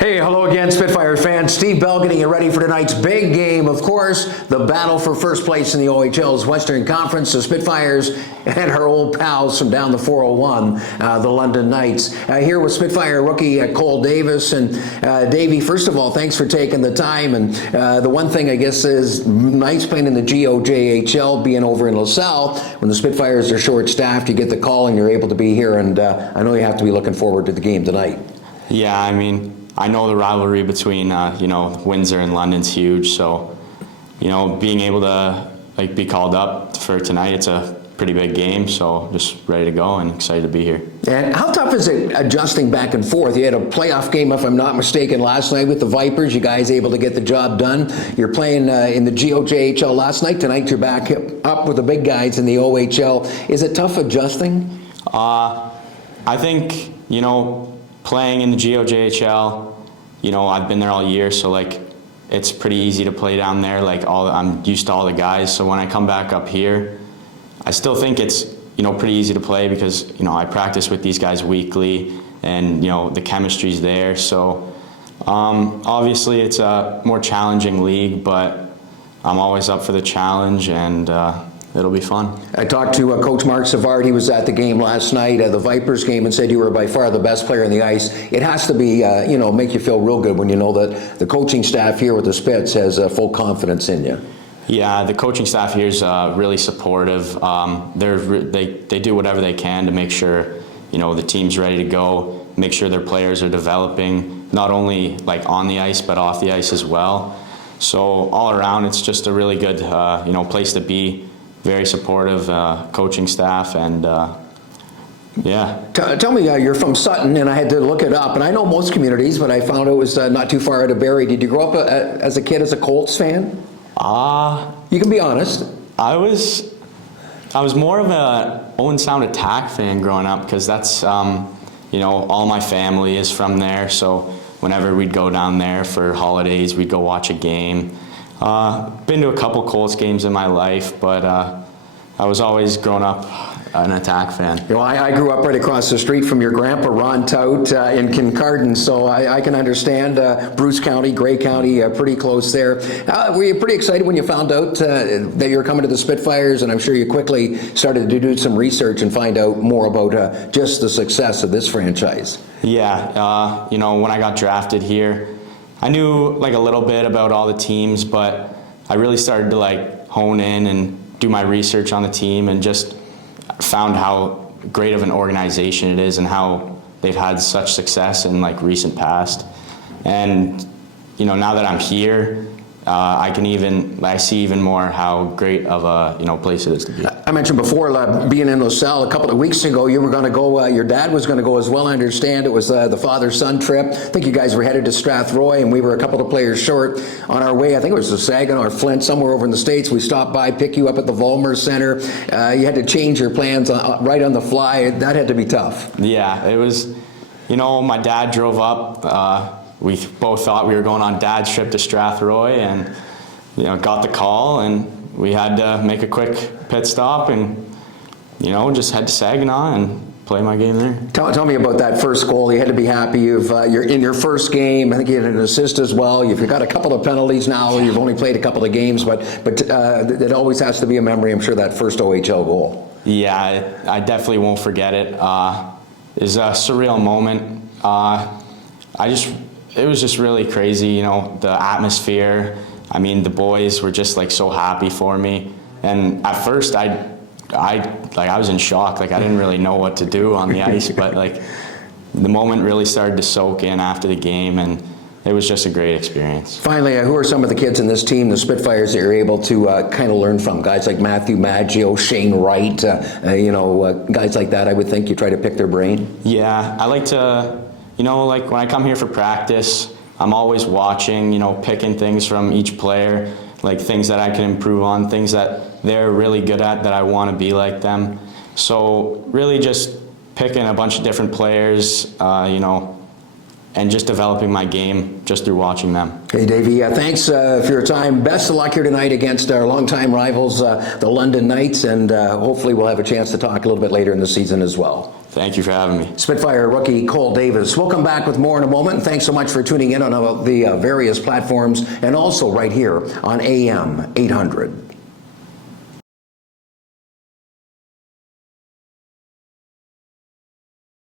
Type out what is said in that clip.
Hey, hello again, Spitfire fans. Steve Bell getting you ready for tonight's big game. Of course, the battle for first place in the OHL's Western Conference, the Spitfires and our old pals from down the 401, the London Knights. Here with Spitfire rookie Cole Davis. And Davey, first of all, thanks for taking the time. And the one thing I guess is Knights playing in the GOJHL, being over in LaSalle, when the Spitfires are short-staffed, you get the call and you're able to be here. And I know you have to be looking forward to the game tonight. Yeah, I mean, I know the rivalry between Windsor and London's huge, so being able to be called up for tonight, it's a pretty big game, so just ready to go and excited to be here. And how tough is it adjusting back and forth? You had a playoff game, if I'm not mistaken, last night with the Vipers. You guys able to get the job done. You're playing in the GOJHL last night. Tonight you're back up with the big guys in the OHL. Is it tough adjusting? I think playing in the GOJHL, I've been there all year, so it's pretty easy to play down there. I'm used to all the guys, so when I come back up here, I still think it's pretty easy to play because I practice with these guys weekly, and the chemistry's there. So obviously it's a more challenging league, but I'm always up for the challenge, and it'll be fun. I talked to Coach Mark Savard. He was at the game last night, the Vipers game, and said you were by far the best player on the ice. It has to be, make you feel real good when you know that the coaching staff here with the Spits has full confidence in you. Yeah, the coaching staff here is really supportive. They do whatever they can to make sure the team's ready to go, make sure their players are developing, not only on the ice but off the ice as well. So all around, it's just a really good place to be. Very supportive coaching staff, and yeah. Tell me, you're from Sutton, and I had to look it up, and I know most communities, but I found it was not too far out of Barrie. Did you grow up as a kid as a Colts fan? You can be honest. I was more of a Owen Sound Attack fan growing up, because that's all my family is from there. So whenever we'd go down there for holidays, we'd go watch a game. Been to a couple Colts games in my life, but I was always growing up an Attack fan. I grew up right across the street from your grandpa, Ron Tout, in Kincardine, so I can understand Bruce County, Grey County, pretty close there. Were you pretty excited when you found out that you were coming to the Spitfires? And I'm sure you quickly started to do some research and find out more about just the success of this franchise. Yeah, when I got drafted here, I knew a little bit about all the teams, but I really started to hone in and do my research on the team, and just found how great of an organization it is and how they've had such success in recent past. And now that I'm here, I see even more how great of a place it is to be. I mentioned before being in LaSalle a couple of weeks ago. You were going to go. Your dad was going to go as well. I understand it was the father-son trip. I think you guys were headed to Strathroy, and we were a couple of players short on our way. I think it was to Saginaw or Flint, somewhere over in the States. We stopped by, pick you up at the Vollmer Center. You had to change your plans right on the fly. That had to be tough. Yeah, it was. My dad drove up. We both thought we were going on Dad's trip to Strathroy, and got the call, and we had to make a quick pit stop, and just head to Saginaw and play my game there. Tell me about that first goal. You had to be happy. You're in your first game. I think you had an assist as well. You've got a couple of penalties now. You've only played a couple of games, but it always has to be a memory, I'm sure, that first OHL goal. Yeah, I definitely won't forget it. It was a surreal moment. It was just really crazy, the atmosphere. I mean, the boys were just so happy for me. And at first I was in shock. I didn't really know what to do on the ice, but the moment really started to soak in after the game, and it was just a great experience. Finally, who are some of the kids in this team, the Spitfires, that you're able to kind of learn from? Guys like Matthew Maggio, Shane Wright, guys like that. I would think you try to pick their brain. Yeah, I like to. When I come here for practice, I'm always watching, picking things from each player, things that I can improve on, things that they're really good at that I want to be like them. So really just picking a bunch of different players, and just developing my game just through watching them. Hey, Davey, thanks for your time. Best of luck here tonight against our longtime rivals, the London Knights, and hopefully we'll have a chance to talk a little bit later in the season as well. Thank you for having me. Spitfire rookie Cole Davis. We'll come back with more in a moment. Thanks so much for tuning in on the various platforms and also right here on AM 800.